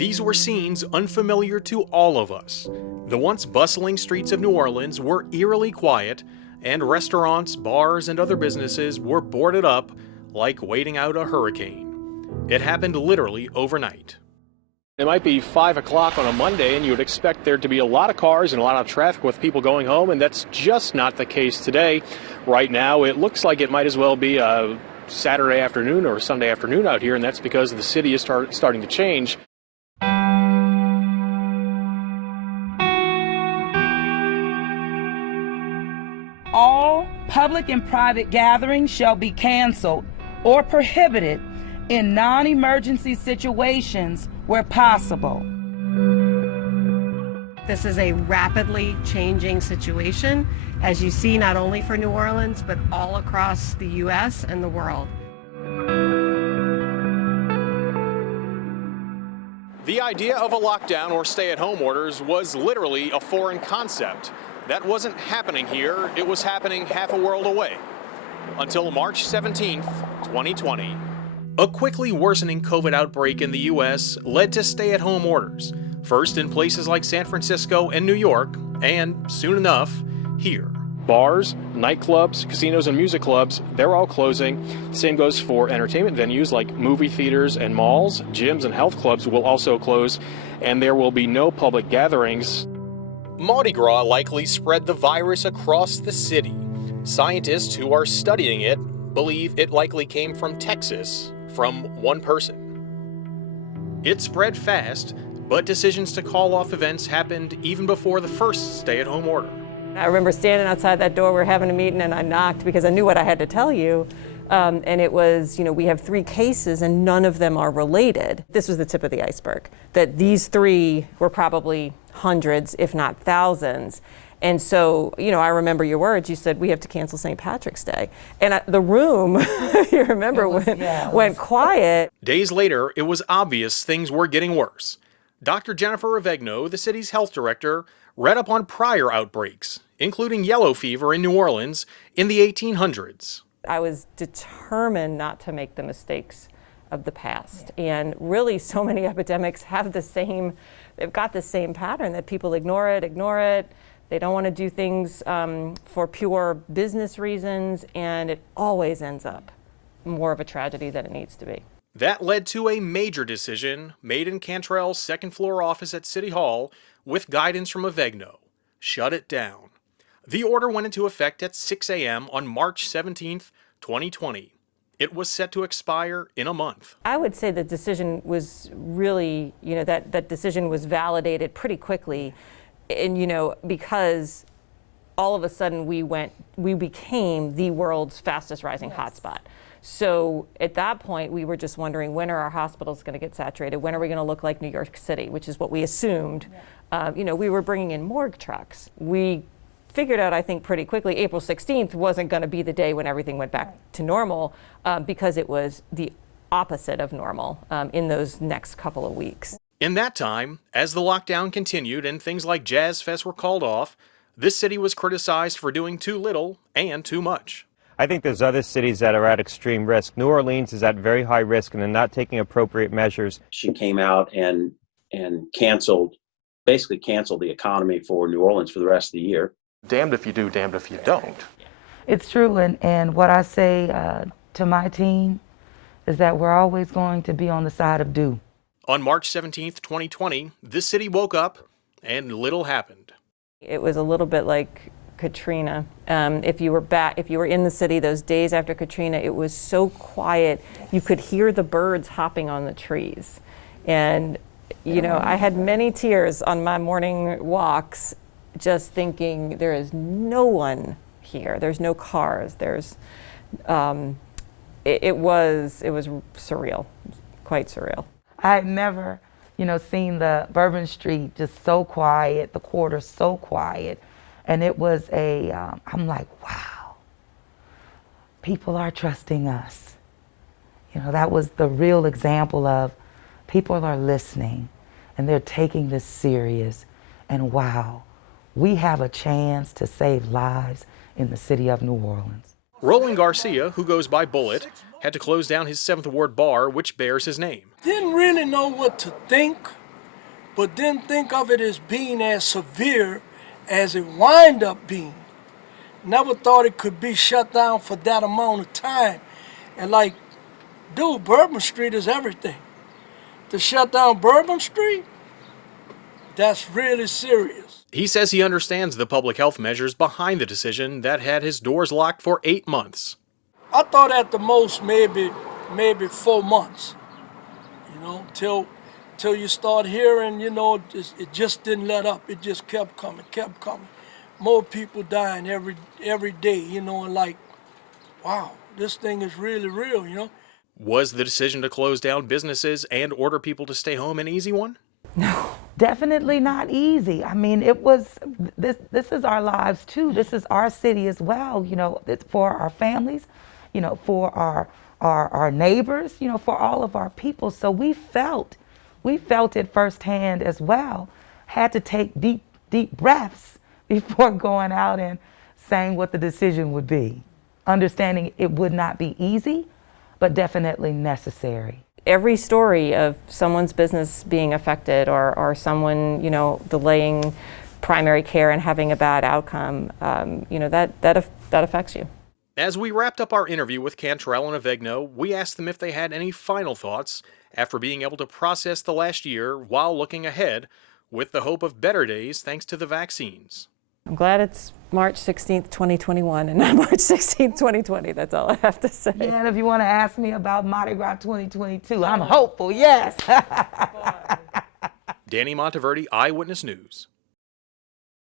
These were scenes unfamiliar to all of us. The once bustling streets of New Orleans were eerily quiet, and restaurants, bars, and other businesses were boarded up like waiting out a hurricane. It happened literally overnight. It might be 5 o'clock on a Monday, and you would expect there to be a lot of cars and a lot of traffic with people going home, and that's just not the case today. Right now, it looks like it might as well be a Saturday afternoon or Sunday afternoon out here, and that's because the city is starting to change. All public and private gatherings shall be canceled or prohibited in non-emergency situations where possible. This is a rapidly changing situation, as you see, not only for New Orleans, but all across the U.S. and the world. The idea of a lockdown or stay-at-home orders was literally a foreign concept. That wasn't happening here, it was happening half a world away. Until March 17th, 2020. A quickly worsening COVID outbreak in the U.S. led to stay-at-home orders, first in places like San Francisco and New York, and soon enough, here. Bars, nightclubs, casinos, and music clubs, they're all closing. Same goes for entertainment venues like movie theaters and malls. Gyms and health clubs will also close, and there will be no public gatherings. Mardi Gras likely spread the virus across the city. Scientists who are studying it believe it likely came from Texas, from one person. It spread fast, but decisions to call off events happened even before the first stay-at-home order. I remember standing outside that door, we were having a meeting, and I knocked because I knew what I had to tell you. And it was, we have 3 cases and none of them are related. This was the tip of the iceberg, that these 3 were probably hundreds, if not thousands. And so, I remember your words. You said, we have to cancel St. Patrick's Day. And the room, you remember, went quiet. Days later, it was obvious things were getting worse. Dr. Jennifer Avegno, the city's health director, read up on prior outbreaks, including yellow fever in New Orleans in the 1800s. I was determined not to make the mistakes of the past. And really, so many epidemics have they've got the same pattern, that people ignore it. They don't want to do things for pure business reasons, and it always ends up more of a tragedy than it needs to be. That led to a major decision made in Cantrell's second-floor office at City Hall with guidance from Avegno. Shut it down. The order went into effect at 6 a.m. on March 17th, 2020. It was set to expire in a month. I would say the decision was really, that decision was validated pretty quickly. And, because all of a sudden we became the world's fastest rising hotspot. So at that point, we were just wondering, when are our hospitals going to get saturated? When are we going to look like New York City, which is what we assumed. We were bringing in morgue trucks. We figured out, I think, pretty quickly, April 16th wasn't going to be the day when everything went back to normal, because it was the opposite of normal in those next couple of weeks. In that time, as the lockdown continued and things like Jazz Fest were called off, this city was criticized for doing too little and too much. I think there's other cities that are at extreme risk. New Orleans is at very high risk, and they're not taking appropriate measures. She came out and basically canceled the economy for New Orleans for the rest of the year. Damned if you do, damned if you don't. It's true, and what I say to my team is that we're always going to be on the side of do. On March 17th, 2020, this city woke up and little happened. It was a little bit like Katrina. If you were in the city those days after Katrina, it was so quiet. You could hear the birds hopping on the trees. And, I had many tears on my morning walks, just thinking, there is no one here. There's no cars. It was surreal, quite surreal. I had never, seen the Bourbon Street just so quiet, the quarter so quiet. And it was I'm like, wow, people are trusting us. That was the real example of people are listening and they're taking this serious. And wow, we have a chance to save lives in the city of New Orleans. Roland Garcia, who goes by Bullet, had to close down his 7th Ward bar, which bears his name. Didn't really know what to think but didn't think of it as being as severe as it wind up being. Never thought it could be shut down for that amount of time. And like, dude, Bourbon Street is everything. To shut down Bourbon Street, that's really serious. He says he understands the public health measures behind the decision that had his doors locked for 8 months. I thought at the most maybe 4 months, you know, till you start hearing, you know, it just didn't let up. It just kept coming. More people dying every day, you know, and like, wow, this thing is really real, you know. Was the decision to close down businesses and order people to stay home an easy one? No, definitely not easy. I mean, it was, this is our lives too. This is our city as well, you know, it's for our families, you know, for our neighbors, you know, for all of our people. So we felt it firsthand as well. Had to take deep breaths before going out and saying what the decision would be. Understanding it would not be easy, but definitely necessary. Every story of someone's business being affected or someone, you know, delaying primary care and having a bad outcome, you know, that affects you. As we wrapped up our interview with Cantrell and Avegno, we asked them if they had any final thoughts after being able to process the last year while looking ahead with the hope of better days thanks to the vaccines. I'm glad it's March 16th, 2021 and not March 16th, 2020. That's all I have to say. Yeah, and if you want to ask me about Mardi Gras 2022, I'm hopeful, yes. Danny Monteverde, Eyewitness News.